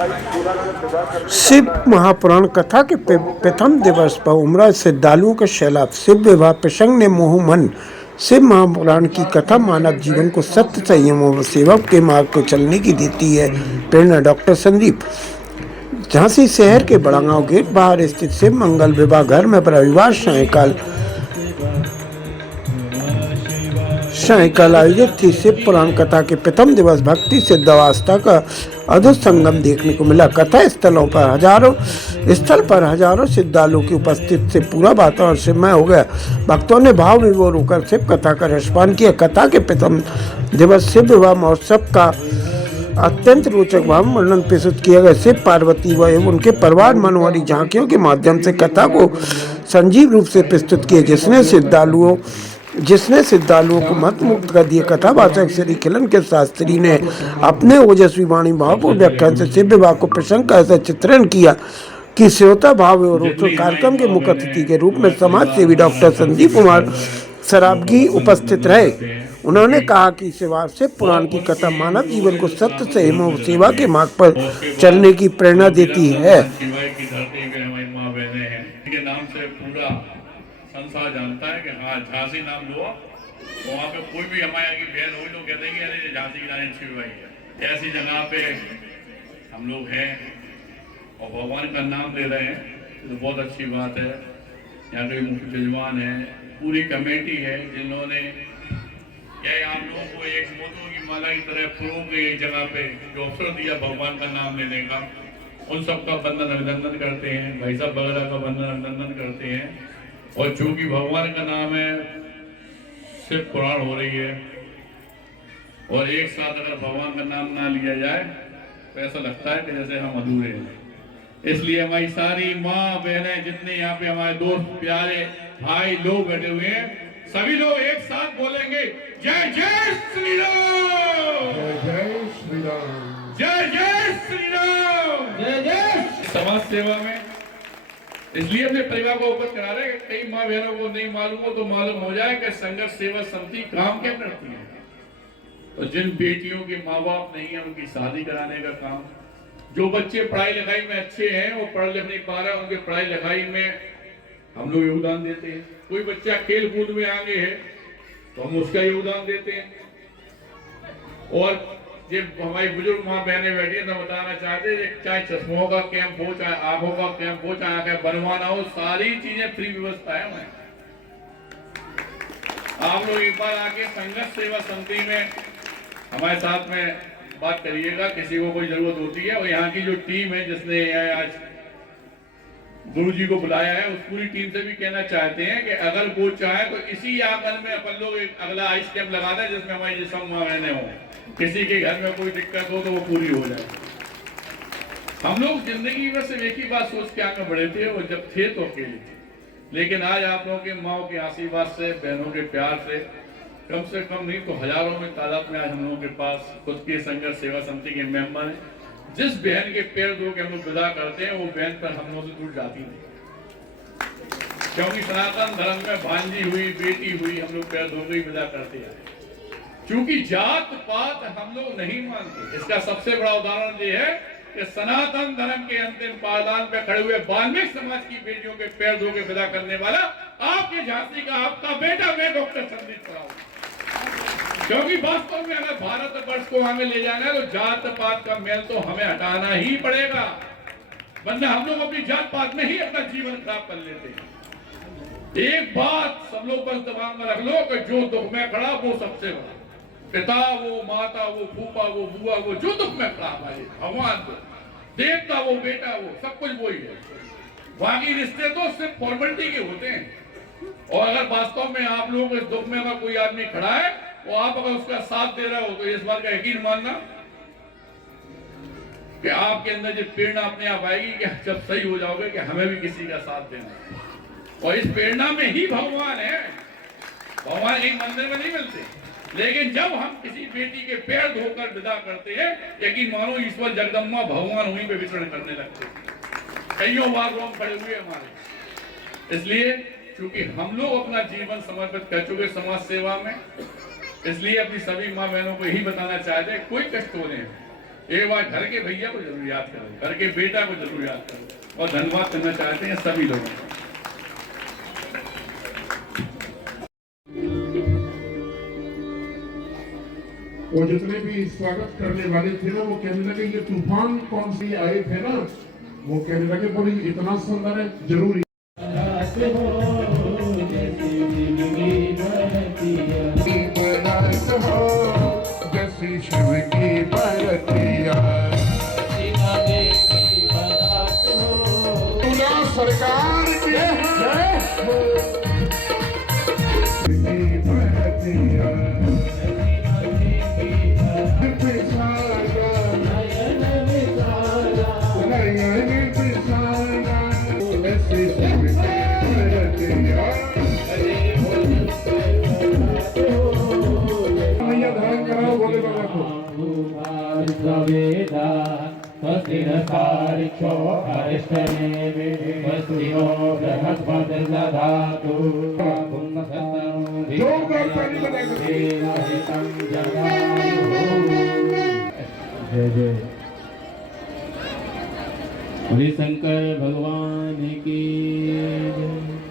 शिव महापुराण कथा के प्रथम दिवस पर उमड़ा श्रद्धालुओं का सैलाब। शिव विवाह प्रसंग ने मोह मन। शिव महापुराण की कथा मानव जीवन को सत्य, संयम और सेवा के मार्ग को चलने की देती है प्रेरणा। डॉक्टर संदीप। झांसी शहर के बड़ा गांव गेट बाहर स्थित शिव मंगल विवाह घर में रविवार सायंकाल आयोजित थी शिव पुराण कथा के प्रथम दिवस। भक्ति सिद्ध आस्था का अद्भुत संगम देखने को मिला। कथा स्थल पर हजारों श्रद्धालुओं की उपस्थिति से पूरा वातावरण शिवमय हो गया। भक्तों ने भाव विभोर होकर शिव कथा का रसपान किया। कथा के प्रथम दिवस शिव विवाह महोत्सव का अत्यंत रोचक भाव वर्णन प्रस्तुत किया गया। शिव पार्वती व उनके परिवार मनोहरी झांकियों के माध्यम से कथा को संजीव रूप से प्रस्तुत किया, जिसने श्रद्धालुओं को मंत्रमुग्ध कर दिया। कथावाचक श्री किलन के शास्त्री ने अपने ओजस्वी वाणी भावपूर्ण व्याख्यान से शिव विवाह को प्रसंग का ऐसा चित्रण किया कि श्रोता भाव और कार्यक्रम के मुख्य अतिथि के रूप में समाज सेवी डॉक्टर संदीप कुमार सराबगी उपस्थित रहे। उन्होंने कहा कि शिव पुराण की कथा मानव जीवन को सत्य, संयम और सेवा के मार्ग पर चलने की प्रेरणा देती है। संसार जानता है कि हाँ झांसी नाम लो, तो वहाँ पे कोई भी हमारे यहाँ की बहन हो तो कहते हैं कि अरे झांसी की रानी शिवबाई है। ऐसी जगह पे हम लोग हैं और भगवान का नाम ले रहे हैं, तो बहुत अच्छी बात है। यहाँ के मुख्य जजमान है, पूरी कमेटी है जिन्होंने क्या आप लोगों को एक मोतों की माला की तरह प्रो के जगह पे जो अवसर दिया भगवान का नाम लेने का, उन सबका वंदन अभिनंदन करते हैं। भाई साहब वगैरह का वंदन अभिनंदन करते हैं। और चूंकि भगवान का नाम है, शिव पुराण हो रही है और एक साथ अगर भगवान का नाम ना लिया जाए तो ऐसा लगता है कि जैसे हम अधूरे हैं। इसलिए हमारी सारी माँ बहनें, जितने यहाँ पे हमारे दोस्त प्यारे भाई लोग बैठे हुए हैं, सभी लोग एक साथ बोलेंगे जय जय श्री राम, जय श्री राम, जय जय श्री राम, जय जय। समाज सेवा में इसलिए अपने परिवार को अवगत करा रहे हैं कि कई माँ बहनों को नहीं मालूम हो तो मालूम हो जाए कि संघर्ष सेवा समिति काम क्या करती है। तो जिन बेटियों के माँ बाप नहीं है उनकी शादी कराने का काम, जो बच्चे पढ़ाई लिखाई में अच्छे हैं वो पढ़ लिख नहीं पा रहे, उनके पढ़ाई लिखाई में हम लोग योगदान देते हैं। कोई बच्चा खेल कूद में आगे है तो हम उसका योगदान देते हैं। और जब हमारी बुजुर्ग माँ बहनें बैठी हैं तो बताना चाहते हैं, चाहे चश्मों का कैंप हो, चाहे आंखों का कैंप हो, चाहे आंखें बनवाना हो, सारी चीजें फ्री व्यवस्था है हमारे। आप लोग एक बार आके संघर्ष सेवा समिति में हमारे साथ में बात करिएगा, किसी को कोई जरूरत होती है। और यहाँ की जो टीम है जिसने आज गुरु जी को बुलाया है, उस पूरी टीम से भी कहना चाहते हैं कि अगर वो चाहे तो इसी आंगन में अपन लोग एक अगला आइस कैंप लगा दें जिसमें हमारी जिसम माँ बहनें हो, किसी के घर में कोई दिक्कत हो तो वो पूरी हो जाए। हम लोग जिंदगी में सिर्फ एक ही बात सोच के आगे बढ़े थे, वो जब थे तो अकेले थे, लेकिन आज आप लोगों के माओ के आशीर्वाद से, बहनों के प्यार से कम नहीं तो हजारों में तादाद में आज हम लोगों के पास खुद के संघर्ष सेवा समिति के मेंबर हैं। जिस बहन के पैर धो के हम लोग विदा करते हैं वो बहन पर हम लोग से दूर जाती नहीं, क्योंकि सनातन धर्म में भांजी हुई, बेटी हुई, हम लोग पैर धो के ही विदा करते हैं। क्योंकि जात पात हम लोग नहीं मानते। इसका सबसे बड़ा उदाहरण ये है कि सनातन धर्म के अंतिम पायदान पे खड़े हुए वाल्मीकि समाज की बेटियों के पैर धो के विदा करने वाला आपके झांसी का आपका बेटा मैं डॉक्टर संदीप कुमार। क्योंकि वास्तव में अगर भारत वर्ष को हमें ले जाना है तो जात पात का मेल तो हमें हटाना ही पड़ेगा, वरना हम लोग अपनी जात पात में ही अपना जीवन खराब कर लेते हैं। एक बात सब लोग बस दिमाग में रख लो कि जो दुख में खड़ा वो सबसे बड़ा, पिता वो, माता वो, फूफा वो, बुआ वो, जो दुख में खड़ा भाई भगवान वो, देवता वो, बेटा वो, सब कुछ वही है। बाकी रिश्ते तो सिर्फ फॉर्मेलिटी के होते हैं। और अगर वास्तव में आप लोग इस दुख में अगर कोई आदमी खड़ा है तो आप अगर उसका साथ दे रहे हो तो इस बात का यकीन मानना कि आपके अंदर जो प्रेरणा अपने आप आएगी कि जब सही हो जाओगे कि हमें भी किसी का साथ देना। और इस प्रेरणा में ही भगवान है। भगवान एक मंदिर में नहीं मिलते, लेकिन जब हम किसी बेटी के पैर धोकर विदा करते हैं, यकीन मानो ईश्वर जगदम्बा भगवान वहीं पे विचरण करने लगते हैं। कईयों बार हम खड़े हुए हमारे। इसलिए क्योंकि हम लोग अपना जीवन समर्पित कर चुके समाज सेवा में, इसलिए अपनी सभी माँ बहनों को यही बताना चाहते हैं, कोई कष्ट हो रहे हैं एक बार घर के भैया को जरूर याद करें, घर के बेटा को जरूर याद करें और धन्यवाद करना चाहते हैं सभी लोगों को। वो जितने भी स्वागत करने वाले थे ना, वो कहने लगे ये तूफान कौन सी आए थे ना, वो कहने लगे बड़ी इतना सुंदर है, जरूरी जैसी शिव की बरतिया सरकार की बरतिया स्वस्तिरसारिक्षो अरिष्टनेमि स्वस्तिनो बृहस्पतिर्दधातु जय जय बोले शंकर भगवान की जय।